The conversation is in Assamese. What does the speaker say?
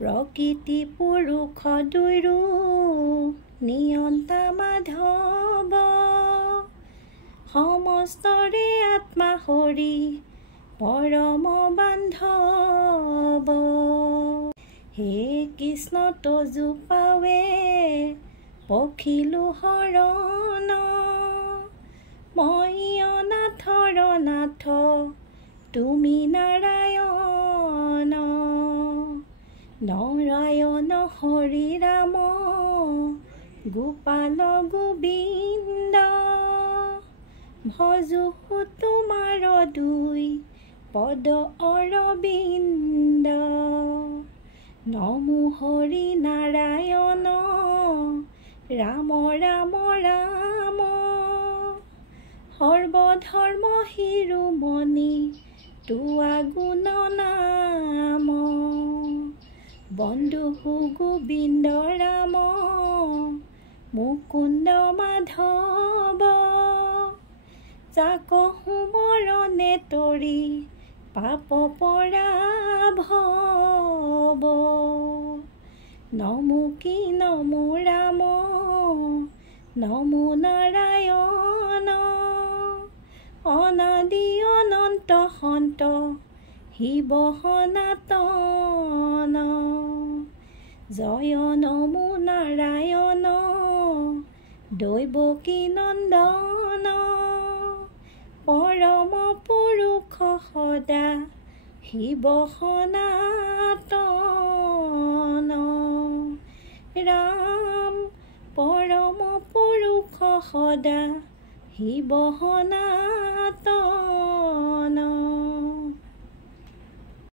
প্ৰকৃতি পুৰুষ দুইৰো নিয়ন্তা মাধৱ সমস্তৰে আত্মা হৰি পৰম বান্ধৱ হে কৃষ্ণ তজু পাৱে পখিলো হৰণ মই অনাথৰ নাথ তুমি নাৰায়ণ নাৰায়ণ হৰি ৰাম গোপাল গোবিন্দ ভজো তোমাৰ দুই পদ অৰবিন্দ নমো হৰি নাৰায়ণ ৰাম ৰাম ৰাম সৰ্বধৰ্ম শিৰোমণি তোৱা গুণ নাম বন্ধু গোবিন্দ ৰাম মুকুন্দ মাধৱ যাক সুমৰণে তৰি পাপ পৰাভৱ নমো কি নমো ৰাম নমো নাৰায়ণ অনাদি অনন্ত সন্ত শিৱ সনাতন জয় নমো নাৰায়ণ দৈৱকী নন্দন পৰম পুৰুষ সদা শিৱ সনাতন ৰাম পৰম পুৰুষ সদা শিৱ সনাতন